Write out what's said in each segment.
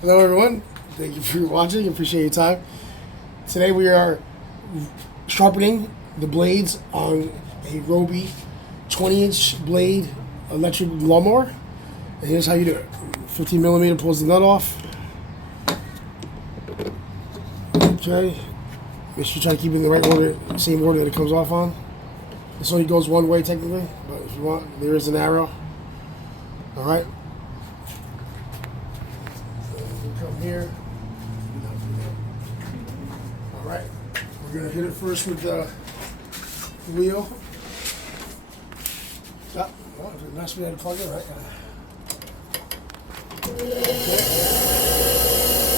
Hello everyone, thank you for watching, appreciate your time. Today we are sharpening the blades on a Ryobi 20-inch blade electric lawnmower. And here's how you do it. 15 millimeter pulls the nut off. Okay, make sure you try to keep it in the right order, same order that it comes off on. This only goes one way technically, but if you want, there is an arrow. Alright. Come here. Alright. We're going to hit it first with the wheel. Oh, well, it's a nice way to plug it, right? Okay. We're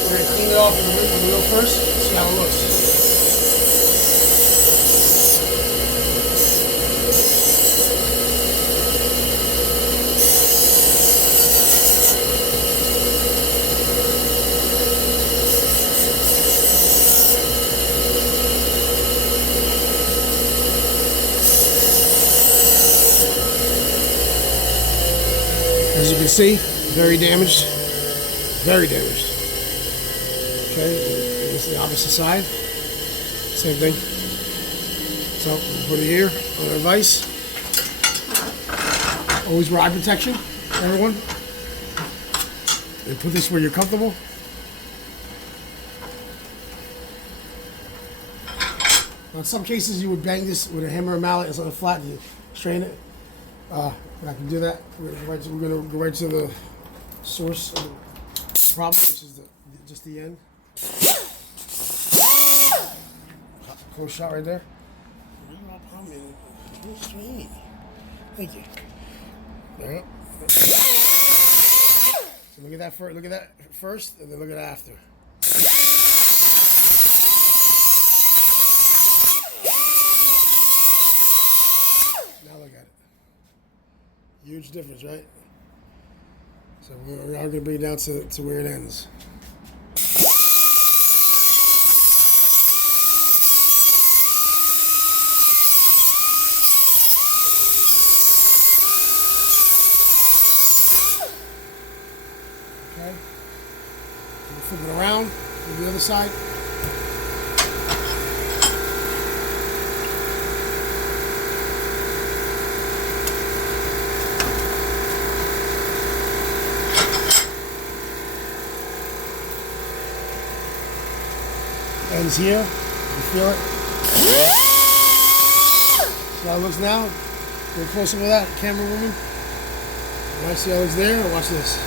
going to clean it off with the wheel first, see how it looks. As you can see, very damaged. Very damaged. Okay, this is the opposite side. Same thing. So, we'll put it here on our vise. Always wear eye protection, everyone. And put this where you're comfortable. Now, in some cases, you would bang this with a hammer or mallet. It's on the flat, and you strain it. We're not going to do that. We're going to go right to the source of the problem, which is just the end. Close shot right there. Thank you. There you go. So look at that first, and then look at that after. Now look at it. Huge difference, right? So we're now going to bring it down to where it ends. Okay. So we'll flip it around to the other side. Ends here. You feel it? See how it looks now? Go closer with that, camera woman. Alright, see how it looks there? Watch this.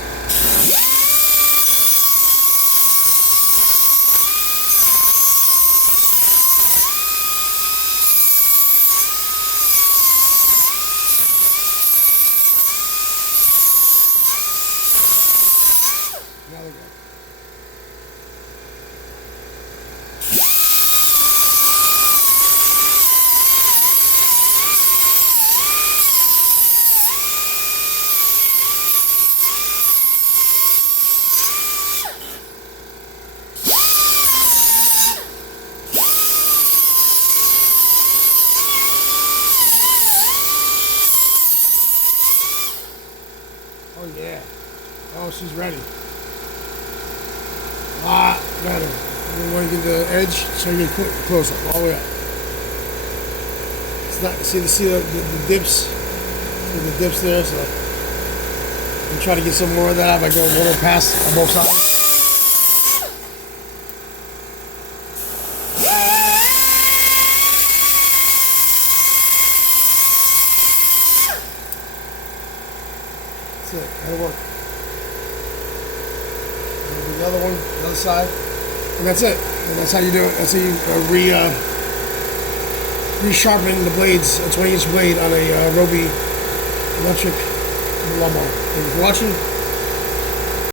Now look at it. Oh yeah. Oh, she's ready. A lot better. We want to get the edge so you get close up, all the way up. It's not, see the dips? See the dips there? So I'm trying to get some more of that by going one more pass on both sides. That's it. That'll work. The other one, the other side, and that's it. And that's how you do it. That's how you re-sharpen the blades, a 20-inch blade on a Ryobi electric lawnmower. Thank you for watching.